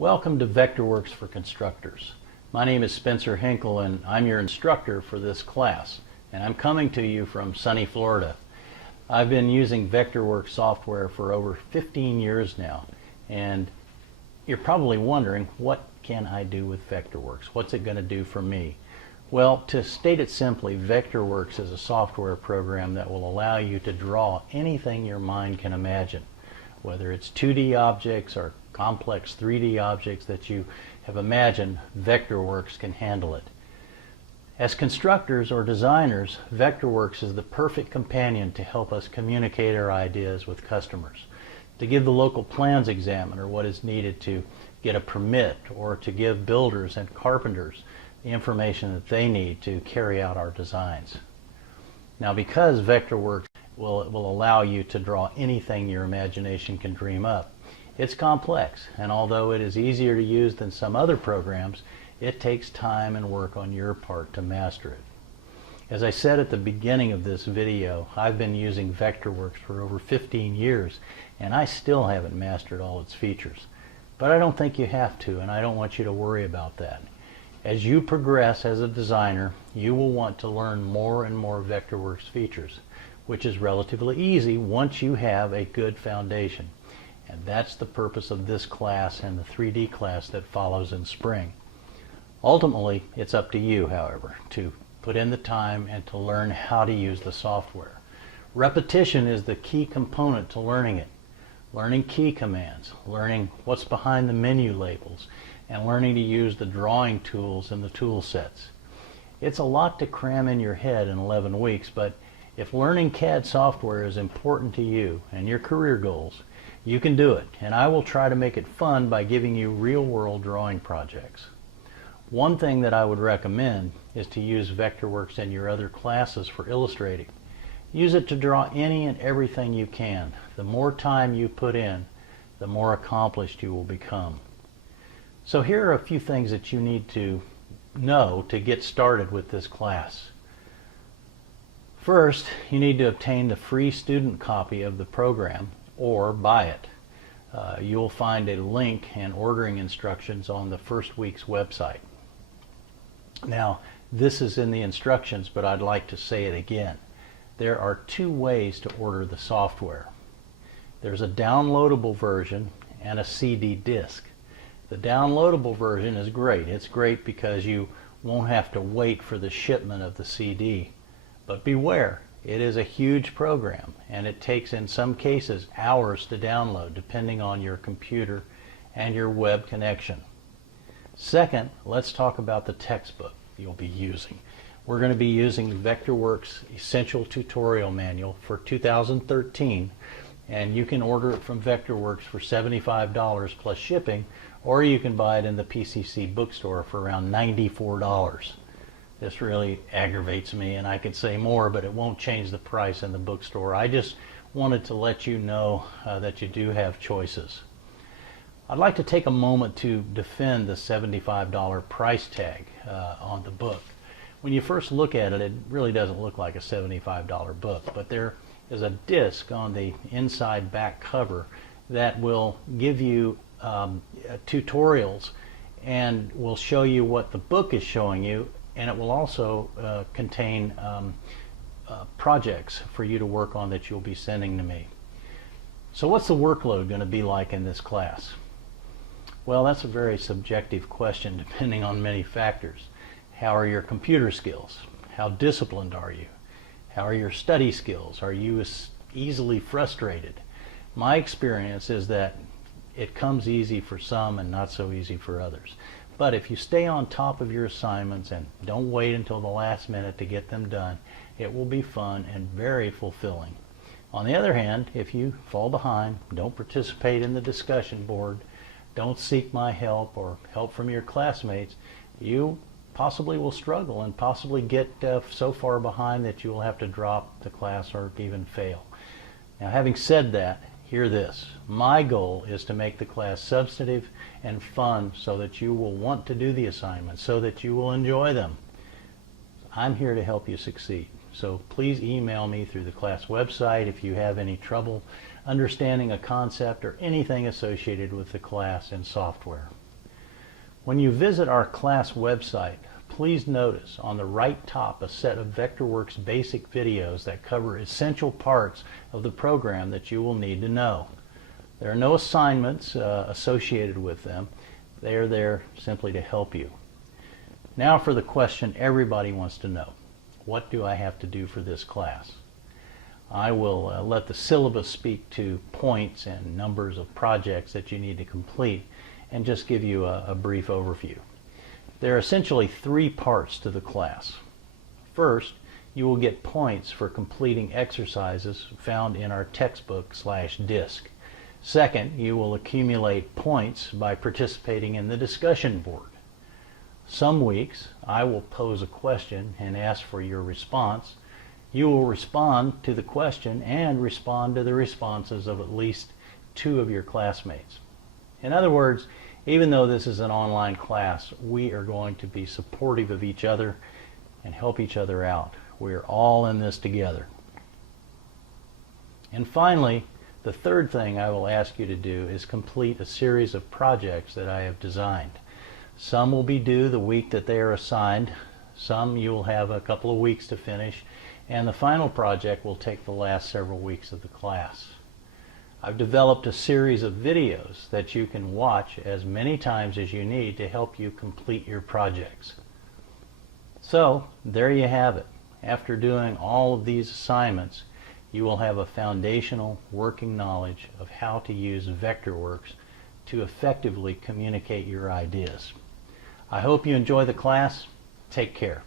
Welcome to Vectorworks for Constructors. My name is Spencer Hinkle and I'm your instructor for this class, and I'm coming to you from sunny Florida. I've been using Vectorworks software for over 15 years now, and you're probably wondering, what can I do with Vectorworks? What's it going to do for me? Well, to state it simply, Vectorworks is a software program that will allow you to draw anything your mind can imagine, whether it's 2D objects or complex 3D objects that you have imagined. Vectorworks can handle it. As constructors or designers, Vectorworks is the perfect companion to help us communicate our ideas with customers, to give the local plans examiner what is needed to get a permit, or to give builders and carpenters the information that they need to carry out our designs. Now, because Vectorworks will allow you to draw anything your imagination can dream up, it's complex, and although it is easier to use than some other programs, it takes time and work on your part to master it. As I said at the beginning of this video, I've been using Vectorworks for over 15 years, and I still haven't mastered all its features. But I don't think you have to, and I don't want you to worry about that. As you progress as a designer, you will want to learn more and more Vectorworks features, which is relatively easy once you have a good foundation. And that's the purpose of this class and the 3D class that follows in spring. Ultimately, it's up to you, however, to put in the time and to learn how to use the software. Repetition is the key component to learning it. Learning key commands, learning what's behind the menu labels, and learning to use the drawing tools and the tool sets. It's a lot to cram in your head in 11 weeks, but if learning CAD software is important to you and your career goals, you can do it, and I will try to make it fun by giving you real-world drawing projects. One thing that I would recommend is to use Vectorworks in your other classes for illustrating. Use it to draw any and everything you can. The more time you put in, the more accomplished you will become. So here are a few things that you need to know to get started with this class. First, you need to obtain the free student copy of the program or buy it. You'll find a link and ordering instructions on the first week's website. Now, this is in the instructions, but I'd like to say it again. There are two ways to order the software. There's a downloadable version and a CD disc. The downloadable version is great. It's great because you won't have to wait for the shipment of the CD. But beware, it is a huge program, and it takes in some cases hours to download depending on your computer and your web connection. Second, let's talk about the textbook you'll be using. We're going to be using the Vectorworks Essential Tutorial Manual for 2013, and you can order it from Vectorworks for $75 plus shipping, or you can buy it in the PCC bookstore for around $94. This really aggravates me, and I could say more, but it won't change the price in the bookstore. I just wanted to let you know that you do have choices. I'd like to take a moment to defend the $75 price tag on the book. When you first look at it, it really doesn't look like a $75 book, but there is a disc on the inside back cover that will give you tutorials and will show you what the book is showing you, and it will also contain projects for you to work on that you'll be sending to me. So what's the workload going to be like in this class? Well, that's a very subjective question depending on many factors. How are your computer skills? How disciplined are you? How are your study skills? Are you easily frustrated? My experience is that it comes easy for some and not so easy for others. But if you stay on top of your assignments and don't wait until the last minute to get them done, it will be fun and very fulfilling. On the other hand, if you fall behind, don't participate in the discussion board, don't seek my help or help from your classmates, you possibly will struggle and possibly get so far behind that you will have to drop the class or even fail. Now, having said that, hear this. My goal is to make the class substantive and fun so that you will want to do the assignments, so that you will enjoy them. I'm here to help you succeed. So please email me through the class website if you have any trouble understanding a concept or anything associated with the class and software. When you visit our class website, please notice on the right top a set of Vectorworks basic videos that cover essential parts of the program that you will need to know. There are no assignments associated with them. They are there simply to help you. Now for the question everybody wants to know. What do I have to do for this class? I will let the syllabus speak to points and numbers of projects that you need to complete and just give you a brief overview. There are essentially three parts to the class. First, you will get points for completing exercises found in our textbook/disc. Second, you will accumulate points by participating in the discussion board. Some weeks, I will pose a question and ask for your response. You will respond to the question and respond to the responses of at least 2 of your classmates. In other words, even though this is an online class, we are going to be supportive of each other and help each other out. We're all in this together. And finally, the third thing I will ask you to do is complete a series of projects that I have designed. Some will be due the week that they are assigned. Some you will have a couple of weeks to finish. And the final project will take the last several weeks of the class. I've developed a series of videos that you can watch as many times as you need to help you complete your projects. So, there you have it. After doing all of these assignments, you will have a foundational working knowledge of how to use Vectorworks to effectively communicate your ideas. I hope you enjoy the class. Take care.